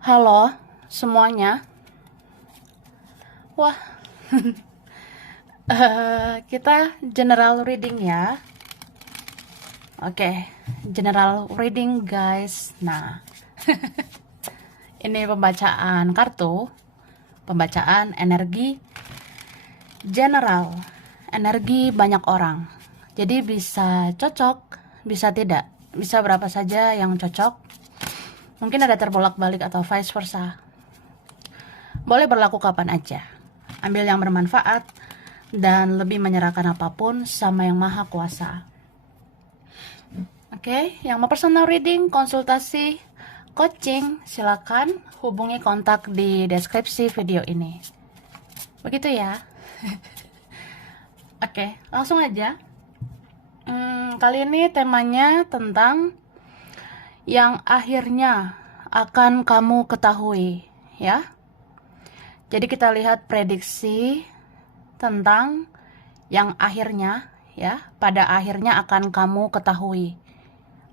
Halo semuanya. Wah, kita general reading ya. Oke, general reading guys. Nah, ini pembacaan kartu, pembacaan energi general, energi banyak orang. Jadi bisa cocok, bisa tidak, bisa berapa saja yang cocok. Mungkin ada terbolak-balik atau vice versa. Boleh berlaku kapan aja. Ambil yang bermanfaat dan lebih menyerahkan apapun sama yang maha kuasa. Oke, yang mau personal reading, konsultasi, coaching, silakan hubungi kontak di deskripsi video ini. Begitu ya. Oke, langsung aja. Kali ini temanya tentang yang akhirnya akan kamu ketahui, ya. Jadi kita lihat prediksi tentang yang akhirnya, ya, pada akhirnya akan kamu ketahui,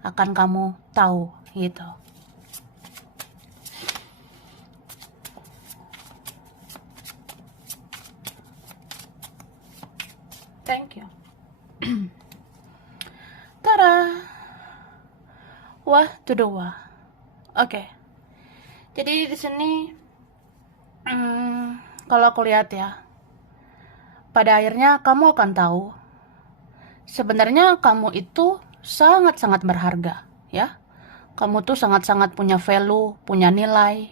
akan kamu tahu, gitu. Thank you. Tada. Wah, to the wah. Oke. Jadi di sini kalau aku lihat ya, pada akhirnya kamu akan tahu sebenarnya kamu itu sangat-sangat berharga, ya. Kamu tuh sangat-sangat punya value, punya nilai.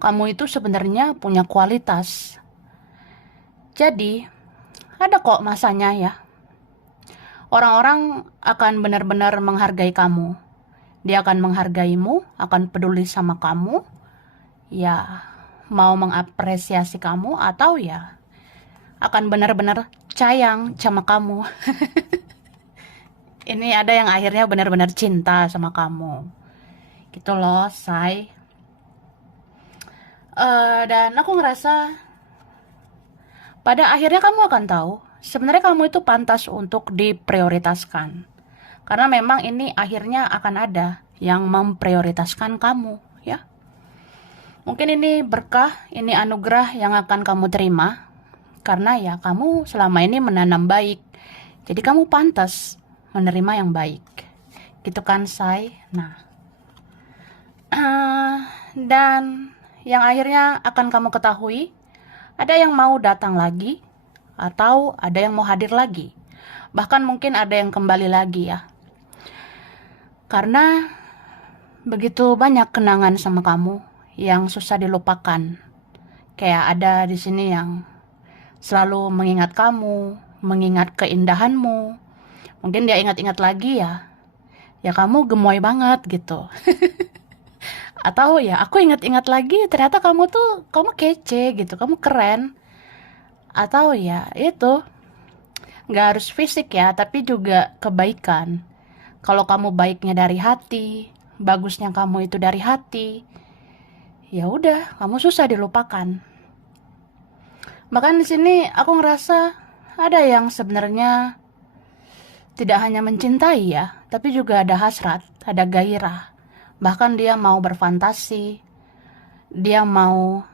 Kamu itu sebenarnya punya kualitas. Jadi, ada kok masanya ya. Orang-orang akan benar-benar menghargai kamu. Dia akan menghargaimu, akan peduli sama kamu. Ya, mau mengapresiasi kamu atau ya akan benar-benar sayang sama kamu. Ini ada yang akhirnya benar-benar cinta sama kamu. Gitu loh, say. Dan aku ngerasa pada akhirnya kamu akan tahu sebenarnya kamu itu pantas untuk diprioritaskan. Karena memang ini akhirnya akan ada yang memprioritaskan kamu, ya. Mungkin ini berkah, ini anugerah yang akan kamu terima. Karena ya kamu selama ini menanam baik. Jadi kamu pantas menerima yang baik. Gitu kan, say? Nah. Dan yang akhirnya akan kamu ketahui, ada yang mau datang lagi, atau ada yang mau hadir lagi. Bahkan mungkin ada yang kembali lagi ya. Karena begitu banyak kenangan sama kamu yang susah dilupakan. Kayak ada di sini yang selalu mengingat kamu, mengingat keindahanmu. Mungkin dia ingat-ingat lagi ya. Ya kamu gemoy banget gitu. Atau ya aku ingat-ingat lagi ternyata kamu kece gitu, kamu keren. Atau ya itu nggak harus fisik ya, tapi juga kebaikan. Kalau kamu baiknya dari hati, bagusnya kamu itu dari hati, ya udah kamu susah dilupakan. Bahkan di sini aku ngerasa ada yang sebenarnya tidak hanya mencintai ya, tapi juga ada hasrat, ada gairah. Bahkan dia mau berfantasi, dia mau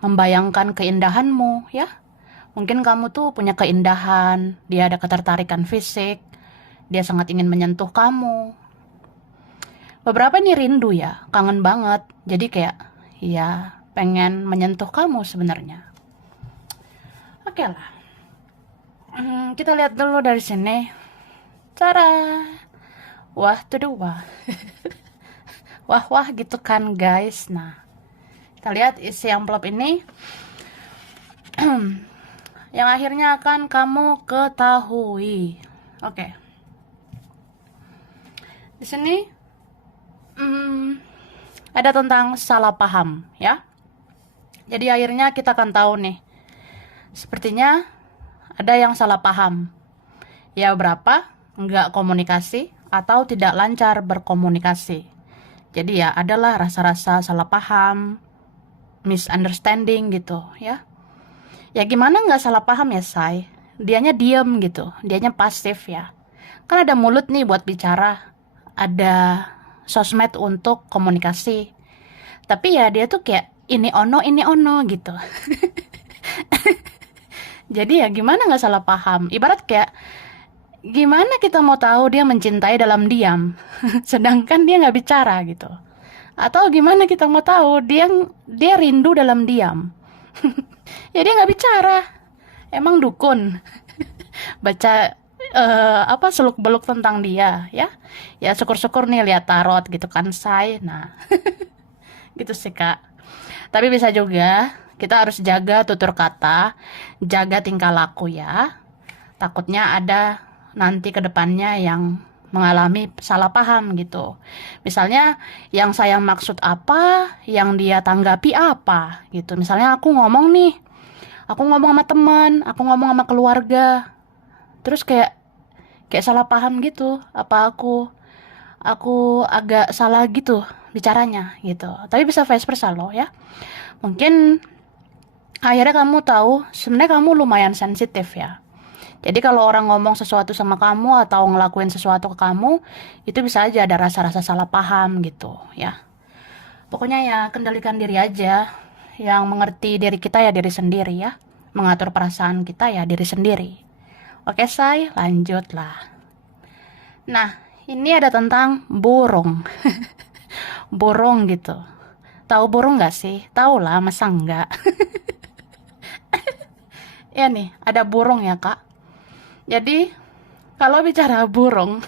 membayangkan keindahanmu ya. Mungkin kamu tuh punya keindahan, dia ada ketertarikan fisik, dia sangat ingin menyentuh kamu. Beberapa nih rindu ya, kangen banget. Jadi kayak ya pengen menyentuh kamu sebenarnya. Oke lah. Kita lihat dulu dari sini. Cara. Wah, tuh deh wah. Wah gitu kan guys. Nah, kita lihat isi amplop ini. Yang akhirnya akan kamu ketahui. Oke. Di sini ada tentang salah paham ya. Jadi akhirnya kita akan tahu nih. Sepertinya ada yang salah paham. Ya berapa nggak komunikasi atau tidak lancar berkomunikasi. Jadi ya adalah rasa-rasa salah paham, misunderstanding gitu ya. Ya gimana nggak salah paham ya, say? Dianya diem gitu, dianya pasif ya. Kan ada mulut nih buat bicara, ada sosmed untuk komunikasi. Tapi ya dia tuh kayak ini ono gitu. Jadi ya gimana nggak salah paham. Ibarat kayak gimana kita mau tahu dia mencintai dalam diam, sedangkan dia nggak bicara gitu. Atau gimana kita mau tahu dia rindu dalam diam, ya dia nggak bicara. Emang dukun baca apa seluk beluk tentang dia ya? Ya syukur-syukur nih lihat tarot gitu kan say. Nah gitu sih kak. Tapi bisa juga kita harus jaga tutur kata, jaga tingkah laku ya. Takutnya ada nanti ke depannya yang mengalami salah paham gitu. Misalnya yang saya maksud apa, yang dia tanggapi apa gitu. Misalnya aku ngomong nih, aku ngomong sama teman, aku ngomong sama keluarga, terus kayak salah paham gitu. Apa aku agak salah gitu bicaranya gitu. Tapi bisa vice versa loh ya. Mungkin akhirnya kamu tahu sebenarnya kamu lumayan sensitif ya. Jadi kalau orang ngomong sesuatu sama kamu atau ngelakuin sesuatu ke kamu, itu bisa aja ada rasa-rasa salah paham gitu ya. Pokoknya ya kendalikan diri aja. Yang mengerti diri kita ya diri sendiri ya. Mengatur perasaan kita ya diri sendiri. Oke say, lanjutlah. Nah, ini ada tentang burung. Burung gitu. Tahu burung nggak sih? Tahu lah, masa enggak? Ya nih, ada burung ya kak. Jadi, kalau bicara burung,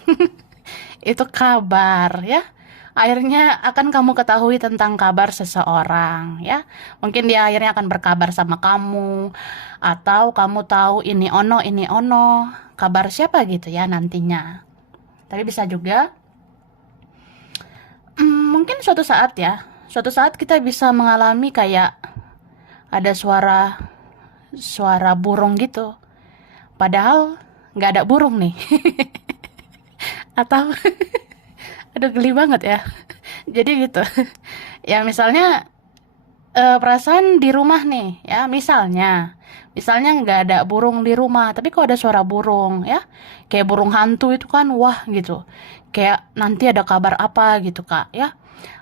itu kabar ya. Akhirnya akan kamu ketahui tentang kabar seseorang ya. Mungkin dia akhirnya akan berkabar sama kamu. Atau kamu tahu ini ono, kabar siapa gitu ya nantinya. Tapi bisa juga, mungkin suatu saat kita bisa mengalami kayak ada suara burung gitu. Padahal nggak ada burung nih. Atau aduh geli banget ya. Jadi gitu. Ya misalnya perasaan di rumah nih ya misalnya nggak ada burung di rumah tapi kok ada suara burung ya kayak burung hantu itu kan wah gitu kayak nanti ada kabar apa gitu kak ya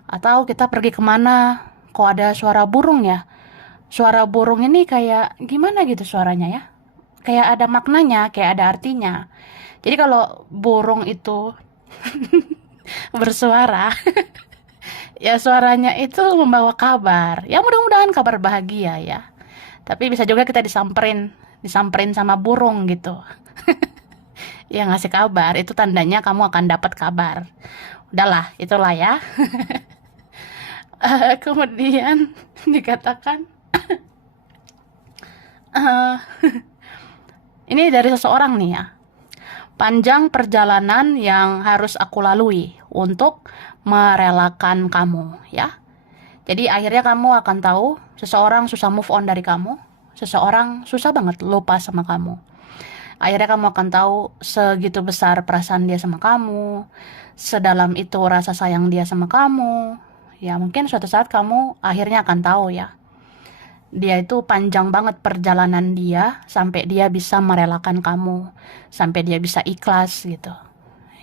atau kita pergi kemana kok ada suara burung ya suara burung ini kayak gimana gitu suaranya ya kayak ada maknanya kayak ada artinya jadi kalau burung itu bersuara ya suaranya itu membawa kabar. Ya mudah-mudahan kabar bahagia ya. Tapi bisa juga kita disamperin sama burung gitu. Ya ngasih kabar, itu tandanya kamu akan dapat kabar. Udahlah, itulah ya. Kemudian dikatakan eh, ini dari seseorang nih ya. Panjang perjalanan yang harus aku lalui untuk merelakan kamu ya. Jadi akhirnya kamu akan tahu seseorang susah move on dari kamu, seseorang susah banget lupa sama kamu. Akhirnya kamu akan tahu segitu besar perasaan dia sama kamu, sedalam itu rasa sayang dia sama kamu. Ya mungkin suatu saat kamu akhirnya akan tahu ya. Dia itu panjang banget perjalanan dia sampai dia bisa merelakan kamu, sampai dia bisa ikhlas gitu.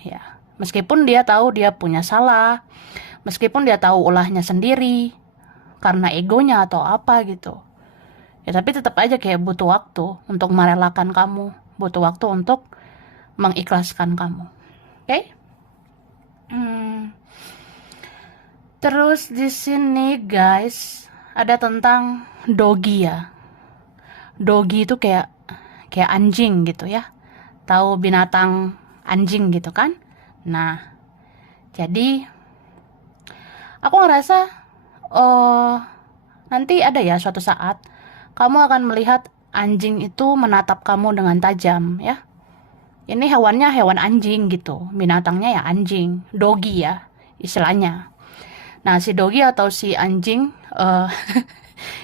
Ya, meskipun dia tahu dia punya salah, meskipun dia tahu ulahnya sendiri karena egonya atau apa gitu. Ya tapi tetap aja kayak butuh waktu untuk merelakan kamu, butuh waktu untuk mengikhlaskan kamu. Oke? Hmm. Terus di sini guys ada tentang dogi ya. Dogi itu kayak anjing gitu ya. Tahu binatang anjing gitu kan? Nah, jadi aku ngerasa oh nanti ada ya suatu saat kamu akan melihat anjing itu menatap kamu dengan tajam ya. Ini hewannya hewan anjing gitu, binatangnya ya anjing, dogi ya istilahnya. Nah si dogi atau si anjing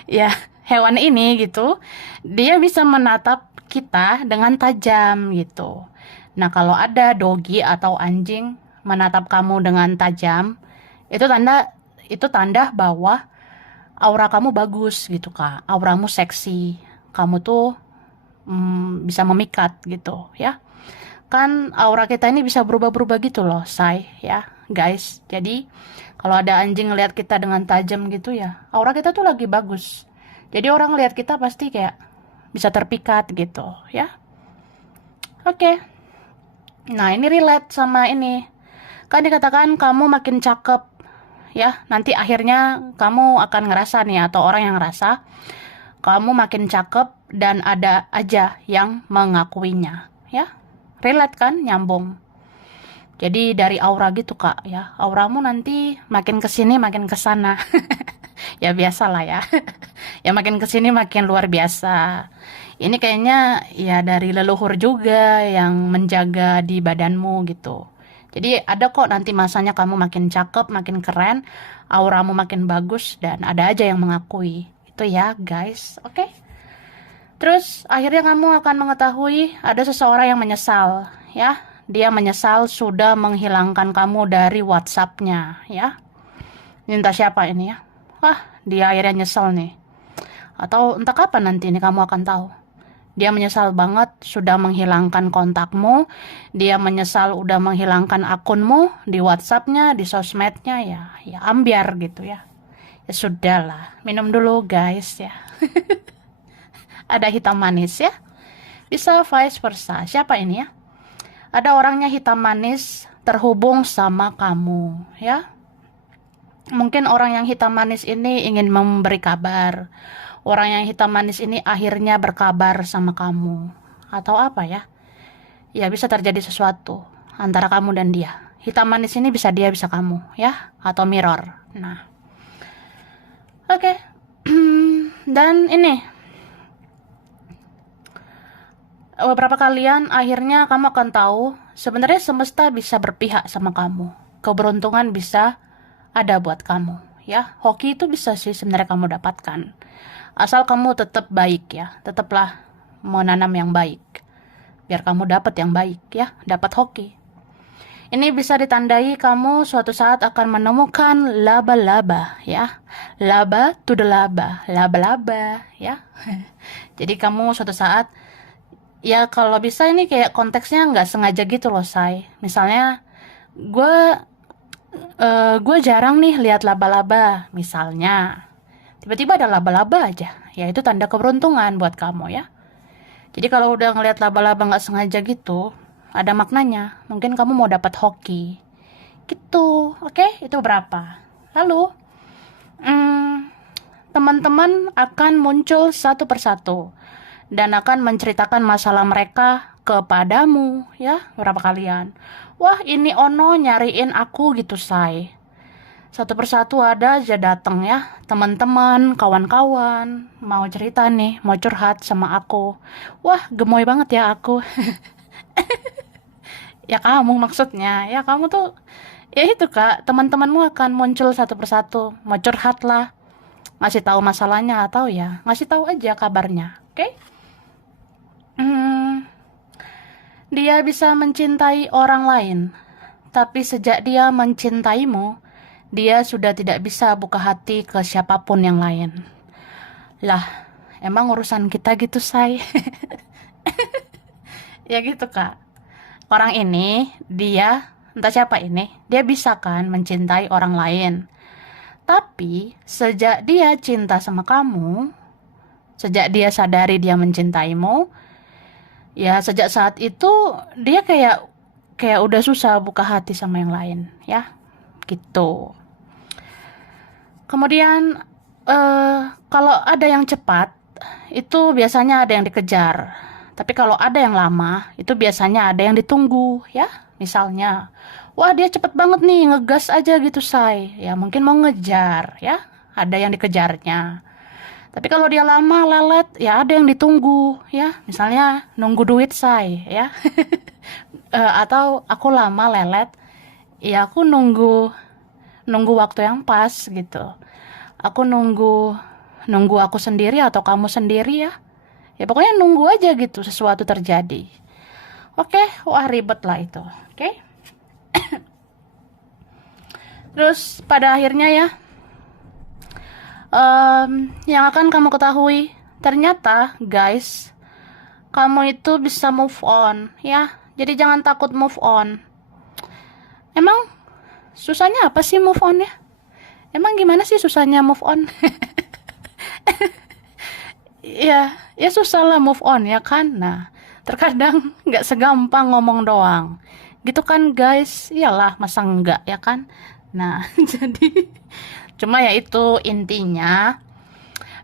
ya hewan ini gitu, dia bisa menatap kita dengan tajam gitu. Nah kalau ada dogi atau anjing menatap kamu dengan tajam, itu tanda bahwa aura kamu bagus gitu kak, auramu seksi, kamu tuh bisa memikat gitu ya. Kan aura kita ini bisa berubah-berubah gitu loh, say ya guys. Jadi Kalau ada anjing ngeliat kita dengan tajam gitu ya, aura kita tuh lagi bagus. Jadi orang lihat kita pasti kayak bisa terpikat gitu ya. Oke. Nah, ini relate sama ini. Kan dikatakan kamu makin cakep ya. Nanti akhirnya kamu akan ngerasa nih, atau orang yang ngerasa kamu makin cakep dan ada aja yang mengakuinya ya. Relate kan, nyambung. Jadi dari aura gitu kak ya, auramu nanti makin kesini makin kesana. Ya biasalah ya. Ya makin kesini makin luar biasa. Ini kayaknya ya dari leluhur juga yang menjaga di badanmu gitu. Jadi ada kok nanti masanya kamu makin cakep, makin keren, auramu makin bagus, dan ada aja yang mengakui. Itu ya guys, oke? Terus akhirnya kamu akan mengetahui ada seseorang yang menyesal ya. Dia menyesal sudah menghilangkan kamu dari WhatsApp-nya ya. Ini entah siapa ini ya. Wah, dia akhirnya nyesel nih. Atau entah kapan nanti ini kamu akan tahu. Dia menyesal banget sudah menghilangkan kontakmu. Dia menyesal udah menghilangkan akunmu di WhatsApp-nya, di sosmednya ya. Ya ambiar gitu ya. Ya sudahlah, minum dulu guys ya. Ada hitam manis ya. Bisa vice versa. Siapa ini ya? Ada orangnya hitam manis terhubung sama kamu ya. Mungkin orang yang hitam manis ini ingin memberi kabar. Orang yang hitam manis ini akhirnya berkabar sama kamu. Atau apa ya? Ya bisa terjadi sesuatu antara kamu dan dia. Hitam manis ini bisa dia, bisa kamu ya. Atau mirror. Nah. Oke. Dan ini. Beberapa kalian akhirnya kamu akan tahu sebenarnya semesta bisa berpihak sama kamu. Keberuntungan bisa ada buat kamu ya. Hoki itu bisa sih sebenarnya kamu dapatkan. Asal kamu tetap baik ya. Tetaplah menanam yang baik. Biar kamu dapat yang baik ya, dapat hoki. Ini bisa ditandai kamu suatu saat akan menemukan laba-laba ya. Laba to the laba, laba-laba ya. Jadi kamu suatu saat ya kalau bisa ini kayak konteksnya nggak sengaja gitu loh say. Misalnya gue jarang nih lihat laba-laba misalnya. Tiba-tiba ada laba-laba aja. Ya itu tanda keberuntungan buat kamu ya. Jadi kalau udah ngelihat laba-laba nggak sengaja gitu, ada maknanya. Mungkin kamu mau dapat hoki. Gitu. Oke, itu berapa? Lalu teman-teman akan muncul satu persatu dan akan menceritakan masalah mereka kepadamu ya, berapa kalian. Wah, ini Ono nyariin aku gitu say. Satu persatu ada aja datang ya, teman-teman, kawan-kawan, mau cerita nih, mau curhat sama aku. Wah, gemoy banget ya aku. Ya kamu maksudnya, ya kamu tuh, ya itu kak, teman-temanmu akan muncul satu persatu, mau curhat lah, ngasih tahu masalahnya atau ya ngasih tahu aja kabarnya, oke? Dia bisa mencintai orang lain, tapi sejak dia mencintaimu, dia sudah tidak bisa buka hati ke siapapun yang lain. Lah, emang urusan kita gitu, say? Ya gitu, Kak. Orang ini, dia, entah siapa ini, dia bisa kan mencintai orang lain. Tapi, sejak dia cinta sama kamu, sejak dia sadari dia mencintaimu, ya sejak saat itu dia kayak udah susah buka hati sama yang lain, ya. Gitu. Kemudian kalau ada yang cepat, itu biasanya ada yang dikejar. Tapi kalau ada yang lama, itu biasanya ada yang ditunggu, ya. Misalnya, wah dia cepet banget nih, ngegas aja gitu, say. Ya mungkin mau ngejar, ya. Ada yang dikejarnya. Tapi kalau dia lama, lelet, ya ada yang ditunggu, ya. Misalnya, nunggu duit, say, ya. Atau aku lama, lelet, ya aku nunggu waktu yang pas, gitu. Aku nunggu aku sendiri atau kamu sendiri ya. Ya pokoknya nunggu aja gitu sesuatu terjadi. Oke, wah ribet lah itu. Oke. Terus pada akhirnya ya, yang akan kamu ketahui, ternyata guys, kamu itu bisa move on ya. Jadi jangan takut move on. Emang susahnya apa sih move on ya? Emang gimana sih susahnya move on? Ya, ya susah lah move on ya kan. Nah, terkadang nggak segampang ngomong doang. Gitu kan guys, iyalah masa enggak ya kan. Nah, jadi cuma ya itu intinya,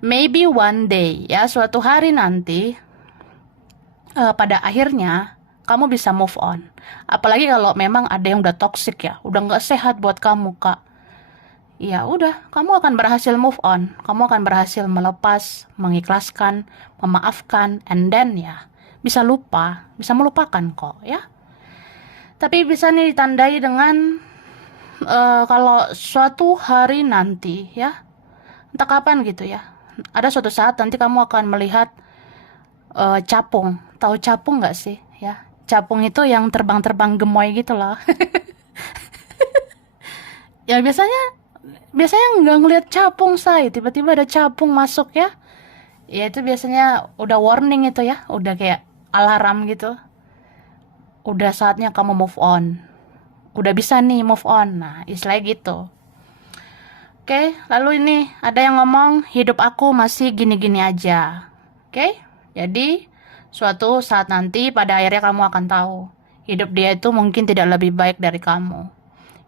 maybe one day ya suatu hari nanti pada akhirnya kamu bisa move on. Apalagi kalau memang ada yang udah toxic ya, udah nggak sehat buat kamu kak. Ya udah, kamu akan berhasil move on. Kamu akan berhasil melepas, mengikhlaskan, memaafkan, and then ya bisa lupa, bisa melupakan kok ya. Tapi bisa nih ditandai dengan kalau suatu hari nanti ya, entah kapan gitu ya, ada suatu saat nanti kamu akan melihat capung. Tahu capung nggak sih ya? Capung itu yang terbang-terbang gemoy gitu loh. Ya biasanya biasanya nggak ngelihat capung say, tiba-tiba ada capung masuk ya. Ya itu biasanya udah warning itu ya, udah kayak alarm gitu. Udah saatnya kamu move on. Udah bisa nih move on. Nah, istilahnya gitu. Oke, lalu ini ada yang ngomong hidup aku masih gini-gini aja. Oke, jadi suatu saat nanti pada akhirnya kamu akan tahu hidup dia itu mungkin tidak lebih baik dari kamu.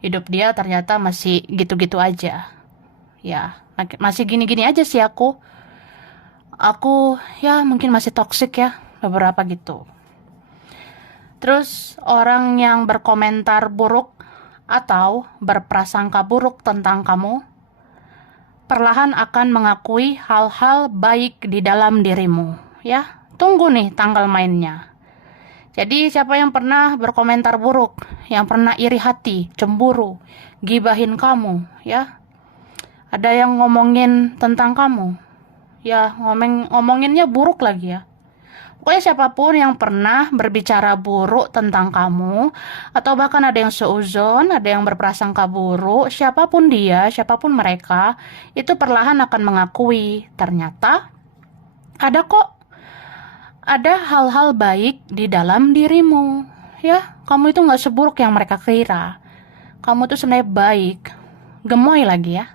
Hidup dia ternyata masih gitu-gitu aja. Ya, masih gini-gini aja sih aku. Aku ya mungkin masih toksik ya, beberapa gitu. Terus orang yang berkomentar buruk atau berprasangka buruk tentang kamu perlahan akan mengakui hal-hal baik di dalam dirimu. Ya, tunggu nih tanggal mainnya. Jadi siapa yang pernah berkomentar buruk, yang pernah iri hati, cemburu, gibahin kamu, ya, ada yang ngomongin tentang kamu, ya ngomonginnya buruk lagi ya. Pokoknya siapapun yang pernah berbicara buruk tentang kamu, atau bahkan ada yang seuzon, ada yang berprasangka buruk, siapapun dia, siapapun mereka, itu perlahan akan mengakui, ternyata ada hal-hal baik di dalam dirimu. Ya, kamu itu nggak seburuk yang mereka kira. Kamu tuh sebenarnya baik. Gemoy lagi ya.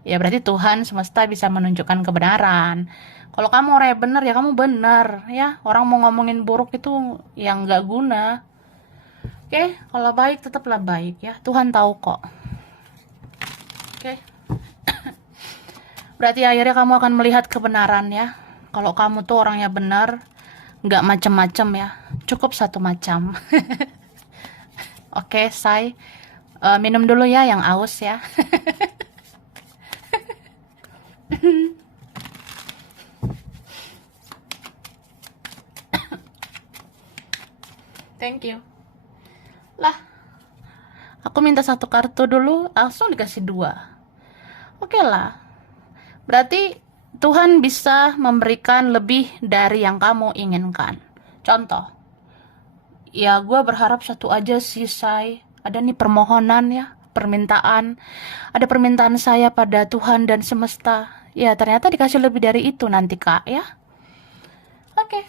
Ya berarti Tuhan semesta bisa menunjukkan kebenaran. Kalau kamu orangnya benar ya kamu benar ya. Orang mau ngomongin buruk itu yang nggak guna. Oke, kalau baik tetaplah baik ya. Tuhan tahu kok. Oke. Berarti akhirnya kamu akan melihat kebenaran ya. Kalau kamu tuh orangnya benar, nggak macem-macem ya. Cukup satu macam. Oke, say. Minum dulu ya yang aus ya. Thank you. Lah, aku minta satu kartu dulu, langsung dikasih dua. Oke lah. Berarti Tuhan bisa memberikan lebih dari yang kamu inginkan. Contoh, ya gue berharap satu aja sih, say. Ada nih permohonan ya, permintaan. Ada permintaan saya pada Tuhan dan semesta. Ya ternyata dikasih lebih dari itu nanti kak ya. Oke.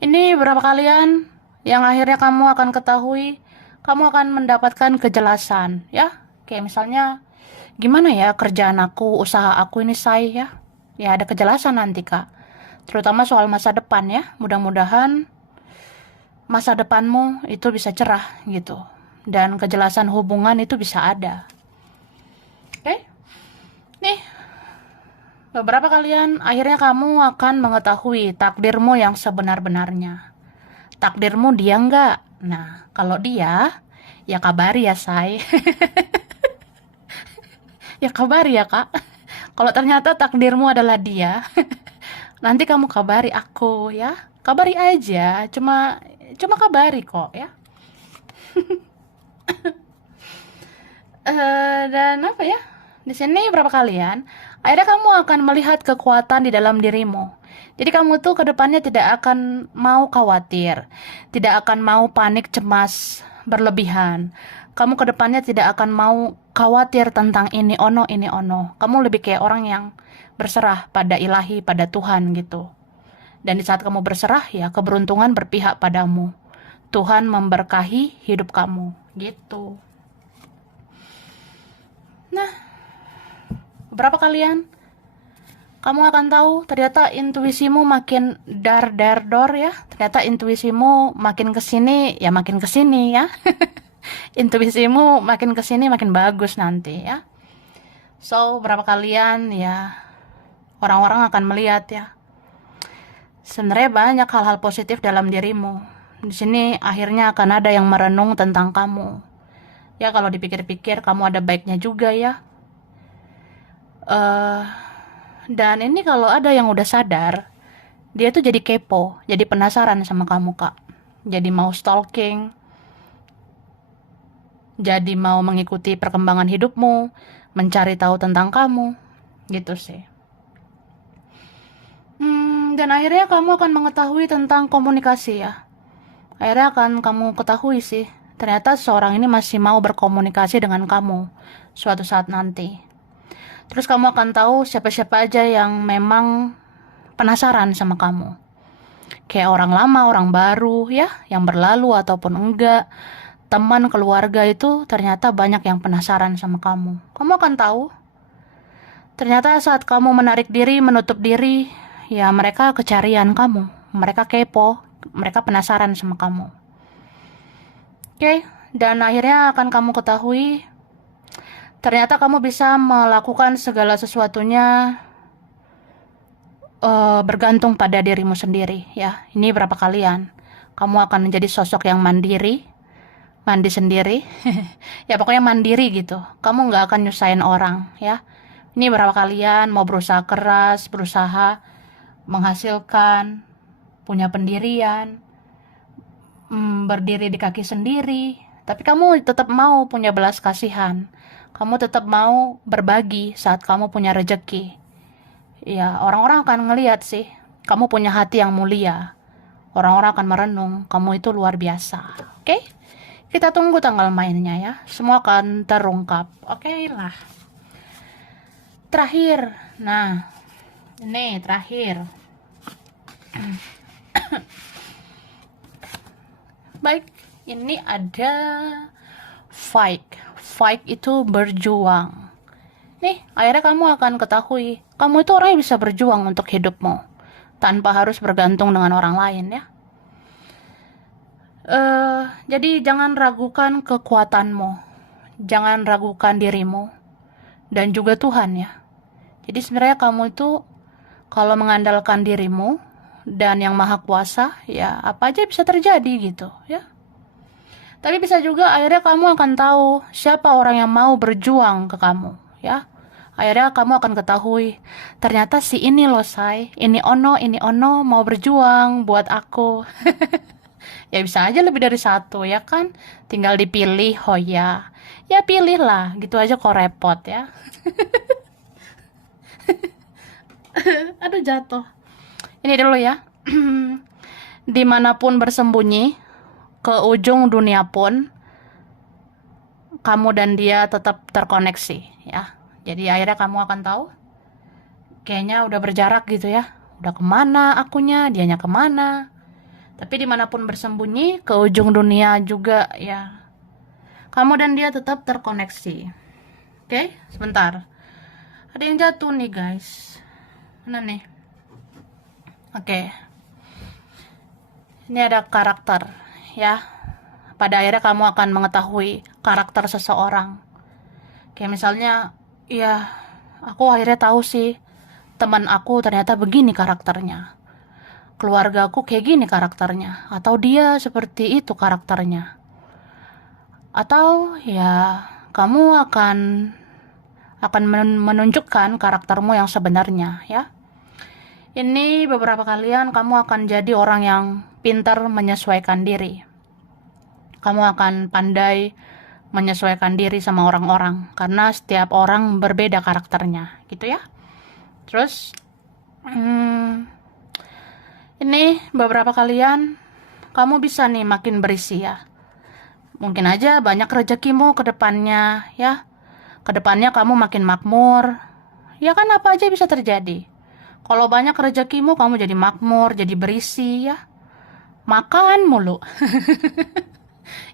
Ini beberapa kalian yang akhirnya kamu akan ketahui, kamu akan mendapatkan kejelasan ya. Kayak misalnya, gimana ya kerjaan aku, usaha aku ini say ya. Ya ada kejelasan nanti kak. Terutama soal masa depan ya. Mudah-mudahan masa depanmu itu bisa cerah gitu. Dan kejelasan hubungan itu bisa ada. Oke? Nih, beberapa kalian akhirnya kamu akan mengetahui takdirmu yang sebenar-benarnya. Takdirmu dia enggak? Nah, kalau dia, ya kabari ya say. Ya kabari ya kak. Kalau ternyata takdirmu adalah dia, nanti kamu kabari aku ya. Kabari aja, cuma kabari kok ya. Dan apa ya? Di sini berapa kalian? Akhirnya kamu akan melihat kekuatan di dalam dirimu. Jadi kamu tuh ke depannya tidak akan mau khawatir, tidak akan mau panik cemas berlebihan. Kamu ke depannya tidak akan mau khawatir tentang ini ono, ini ono. Kamu lebih kayak orang yang berserah pada ilahi, pada Tuhan gitu. Dan di saat kamu berserah ya keberuntungan berpihak padamu. Tuhan memberkahi hidup kamu gitu. Nah, beberapa kalian kamu akan tahu ternyata intuisimu makin dar ya. Ternyata intuisimu makin kesini ya makin kesini ya. Intuisimu makin kesini makin bagus nanti ya. So, berapa kalian ya orang-orang akan melihat ya. Sebenarnya banyak hal-hal positif dalam dirimu. Di sini akhirnya akan ada yang merenung tentang kamu. Ya kalau dipikir-pikir kamu ada baiknya juga ya. Dan ini kalau ada yang udah sadar, dia tuh jadi kepo, jadi penasaran sama kamu kak. Jadi mau stalking, jadi mau mengikuti perkembangan hidupmu, mencari tahu tentang kamu, gitu sih. Dan akhirnya kamu akan mengetahui tentang komunikasi ya. Akhirnya akan kamu ketahui sih, ternyata seseorang ini masih mau berkomunikasi dengan kamu suatu saat nanti. Terus kamu akan tahu siapa-siapa aja yang memang penasaran sama kamu. Kayak orang lama, orang baru ya, yang berlalu ataupun enggak. Teman, keluarga itu ternyata banyak yang penasaran sama kamu. Kamu akan tahu, ternyata saat kamu menarik diri, menutup diri, ya mereka kecarian kamu. Mereka kepo, mereka penasaran sama kamu. Oke, dan akhirnya akan kamu ketahui, ternyata kamu bisa melakukan segala sesuatunya bergantung pada dirimu sendiri ya. Ini berapa kalian kamu akan menjadi sosok yang mandiri, mandi sendiri ya pokoknya mandiri gitu. Kamu nggak akan nyusahin orang ya. Ini berapa kalian mau berusaha keras, berusaha menghasilkan, punya pendirian, berdiri di kaki sendiri, tapi kamu tetap mau punya belas kasihan. Kamu tetap mau berbagi saat kamu punya rejeki. Ya, orang-orang akan ngelihat sih, kamu punya hati yang mulia. Orang-orang akan merenung, kamu itu luar biasa. Oke? Kita tunggu tanggal mainnya ya. Semua akan terungkap. Oke lah. Terakhir. Nah, ini terakhir. Baik, ini ada fight. Fight itu berjuang. Nih, akhirnya kamu akan ketahui, kamu itu orang yang bisa berjuang untuk hidupmu, tanpa harus bergantung dengan orang lain ya. Jadi jangan ragukan kekuatanmu, jangan ragukan dirimu, dan juga Tuhan ya. Jadi sebenarnya kamu itu, kalau mengandalkan dirimu, dan yang maha kuasa, ya apa aja bisa terjadi gitu ya. Tapi bisa juga akhirnya kamu akan tahu, siapa orang yang mau berjuang ke kamu ya. Akhirnya kamu akan ketahui, ternyata si ini loh say, ini ono mau berjuang buat aku. Ya bisa aja lebih dari satu ya kan, tinggal dipilih. Oh ya, ya pilih lah, gitu aja kok repot ya. Aduh jatuh. Ini dulu ya. Dimanapun bersembunyi, ke ujung dunia pun, kamu dan dia tetap terkoneksi ya. Jadi akhirnya kamu akan tahu, kayaknya udah berjarak gitu ya. Udah kemana akunya, dianya kemana. Tapi dimanapun bersembunyi, ke ujung dunia juga ya. Kamu dan dia tetap terkoneksi. Oke, sebentar. Ada yang jatuh nih guys. Mana nih? Oke. Ini ada karakter ya. Pada akhirnya kamu akan mengetahui karakter seseorang. Kayak misalnya, ya, aku akhirnya tahu sih, teman aku ternyata begini karakternya. Keluarga aku kayak gini karakternya. Atau dia seperti itu karakternya. Atau ya, kamu akan menunjukkan karaktermu yang sebenarnya ya. Ini beberapa kalian kamu akan jadi orang yang pintar menyesuaikan diri. Kamu akan pandai menyesuaikan diri sama orang-orang, karena setiap orang berbeda karakternya gitu ya. Terus ini beberapa kalian kamu bisa nih makin berisi ya. Mungkin aja banyak rezekimu ke depannya ya. Ke depannya kamu makin makmur. Ya kan, apa aja bisa terjadi. Kalau banyak rezekimu kamu jadi makmur, jadi berisi ya. Makan mulu.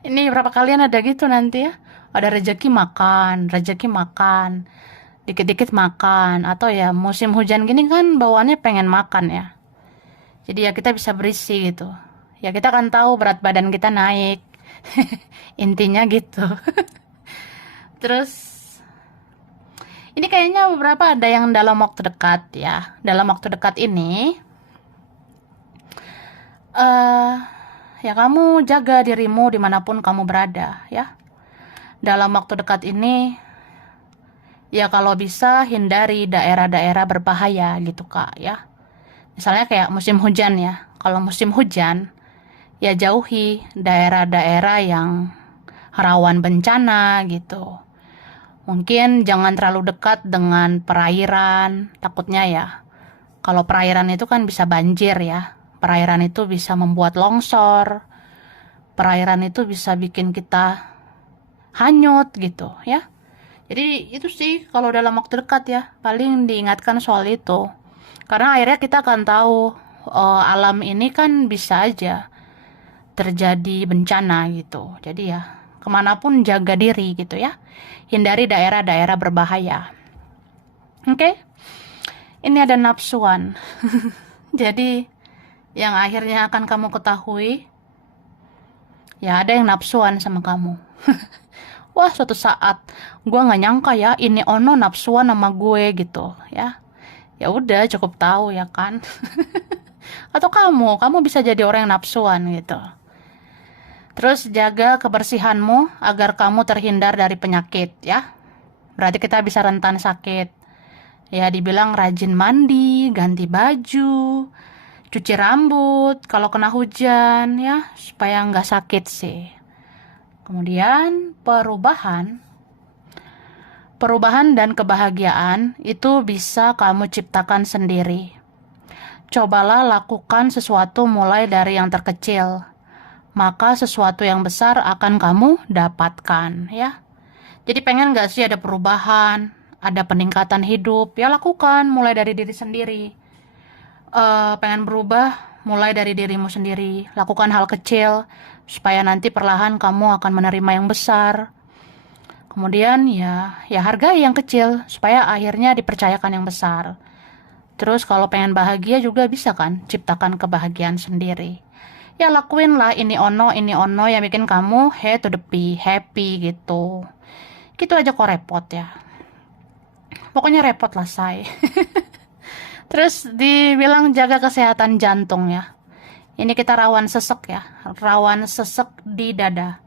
Ini berapa kalian ada gitu nanti ya. Ada rezeki makan, dikit-dikit makan, atau ya musim hujan gini kan bawaannya pengen makan ya. Jadi ya kita bisa berisi gitu. Ya kita kan tahu berat badan kita naik. Intinya gitu. Terus ini kayaknya beberapa ada yang dalam waktu dekat ya. Dalam waktu dekat ini eh ya kamu jaga dirimu dimanapun kamu berada ya. Dalam waktu dekat ini ya kalau bisa hindari daerah-daerah berbahaya gitu Kak ya. Misalnya kayak musim hujan ya. Kalau musim hujan ya jauhi daerah-daerah yang rawan bencana gitu. Mungkin jangan terlalu dekat dengan perairan, takutnya ya. Kalau perairan itu kan bisa banjir ya. Perairan itu bisa membuat longsor. Perairan itu bisa bikin kita hanyut gitu ya. Jadi itu sih kalau dalam waktu dekat ya, paling diingatkan soal itu. Karena akhirnya kita akan tahu alam ini kan bisa aja terjadi bencana gitu. Jadi ya kemanapun jaga diri gitu ya. Hindari daerah-daerah berbahaya. Oke? Ini ada nafsuan. Jadi yang akhirnya akan kamu ketahui, ya ada yang nafsuan sama kamu. Wah, suatu saat gue nggak nyangka ya ini ono nafsuan sama gue gitu ya. Ya udah cukup tahu ya kan. Atau kamu bisa jadi orang yang nafsuan gitu. Terus jaga kebersihanmu agar kamu terhindar dari penyakit ya. Berarti kita bisa rentan sakit. Ya dibilang rajin mandi, ganti baju, cuci rambut kalau kena hujan ya, supaya nggak sakit sih. Kemudian perubahan dan kebahagiaan itu bisa kamu ciptakan sendiri. Cobalah lakukan sesuatu mulai dari yang terkecil, maka sesuatu yang besar akan kamu dapatkan ya. Jadi pengen gak sih ada perubahan, ada peningkatan hidup, ya lakukan mulai dari diri sendiri. Pengen berubah mulai dari dirimu sendiri, lakukan hal kecil supaya nanti perlahan kamu akan menerima yang besar. Kemudian ya hargai yang kecil supaya akhirnya dipercayakan yang besar. Terus kalau pengen bahagia juga bisa kan ciptakan kebahagiaan sendiri. Ya lakuinlah ini ono yang bikin kamu happy gitu. Gitu aja kok repot ya. Pokoknya repot lah say. Terus dibilang jaga kesehatan jantung ya. Ini kita rawan sesek ya. Rawan sesek di dada.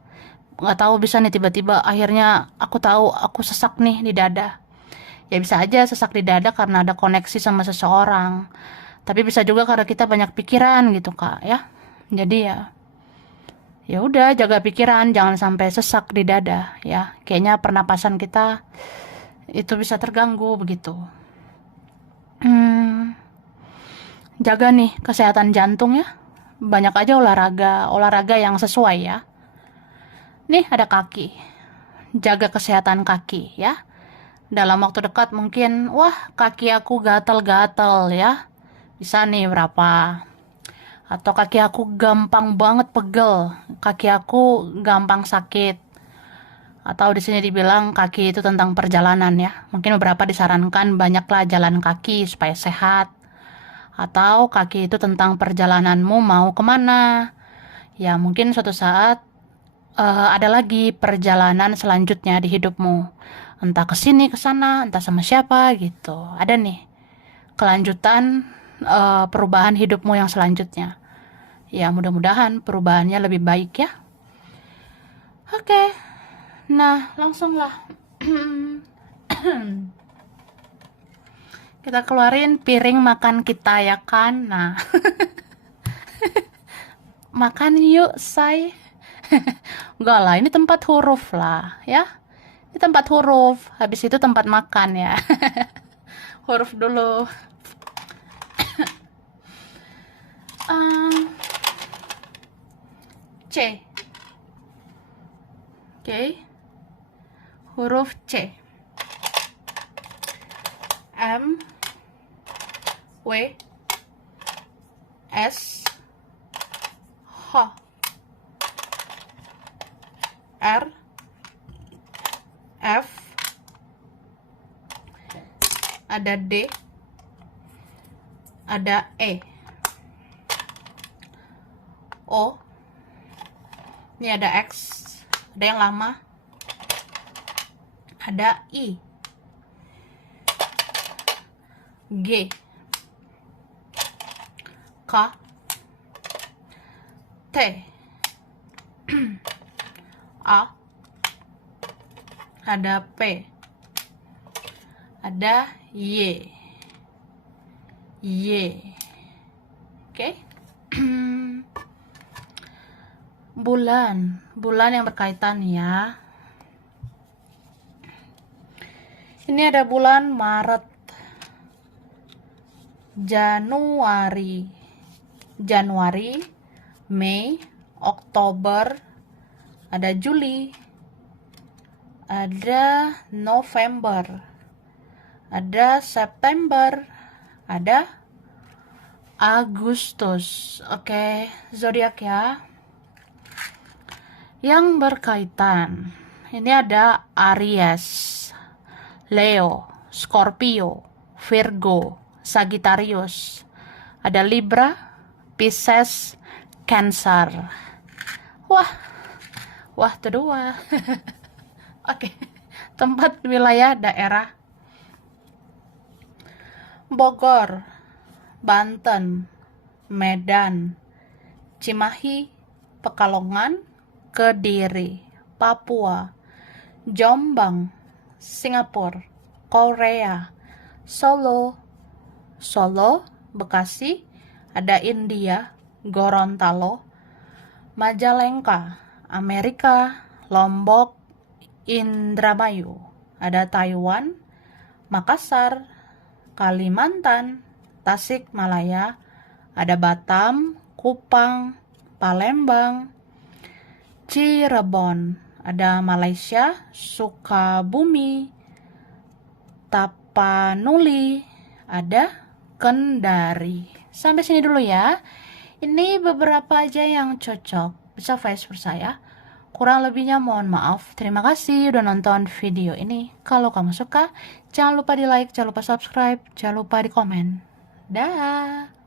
Nggak tahu bisa nih tiba-tiba akhirnya aku tahu aku sesak nih di dada. Ya bisa aja sesak di dada karena ada koneksi sama seseorang. Tapi bisa juga karena kita banyak pikiran gitu Kak ya. Jadi ya udah jaga pikiran, jangan sampai sesak di dada ya. Kayaknya pernapasan kita itu bisa terganggu begitu. Jaga nih kesehatan jantung ya. Banyak aja olahraga yang sesuai ya. Nih ada kaki. Jaga kesehatan kaki ya. Dalam waktu dekat mungkin kaki aku gatal-gatal ya. Bisa nih berapa. Atau kaki aku gampang banget pegel, kaki aku gampang sakit. Atau di sini dibilang kaki itu tentang perjalanan ya. Mungkin beberapa disarankan banyaklah jalan kaki supaya sehat. Atau kaki itu tentang perjalananmu mau kemana. Ya mungkin suatu saat ada lagi perjalanan selanjutnya di hidupmu. Entah ke sini ke sana, entah sama siapa gitu. Ada nih kelanjutan perubahan hidupmu yang selanjutnya. Ya mudah-mudahan perubahannya lebih baik ya. Oke. Nah langsunglah kita keluarin piring makan kita ya kan. Nah makan yuk say. Enggak lah, ini tempat huruf lah ya. Ini tempat huruf, habis itu tempat makan ya. Huruf dulu. C. Oke. Huruf C. M, W, S, H, R, F, ada D, ada E, O, ini ada X, ada yang lama, ada I, G, K, T, A, ada P, ada Y, oke. Bulan yang berkaitan ya. Ini ada bulan Maret, Januari, Mei, Oktober, ada Juli, ada November, ada September, ada Agustus. Oke, zodiak ya. Yang berkaitan, ini ada Aries, Leo, Scorpio, Virgo, Sagittarius, ada Libra, Pisces, Cancer. Wah tuh dua. Oke, tempat, wilayah, daerah: Bogor, Banten, Medan, Cimahi, Pekalongan, Kediri, Papua, Jombang, Singapura, Korea, Solo, Bekasi, ada India, Gorontalo, Majalengka, Amerika, Lombok, Indramayu, ada Taiwan, Makassar, Kalimantan, Tasikmalaya, ada Batam, Kupang, Palembang, Cirebon, ada Malaysia, Sukabumi, Tapanuli, ada Kendari. Sampai sini dulu ya. Ini beberapa aja yang cocok, bisa vice versa ya. Kurang lebihnya mohon maaf. Terima kasih udah nonton video ini. Kalau kamu suka, jangan lupa di like, jangan lupa subscribe, jangan lupa di komen. Dah.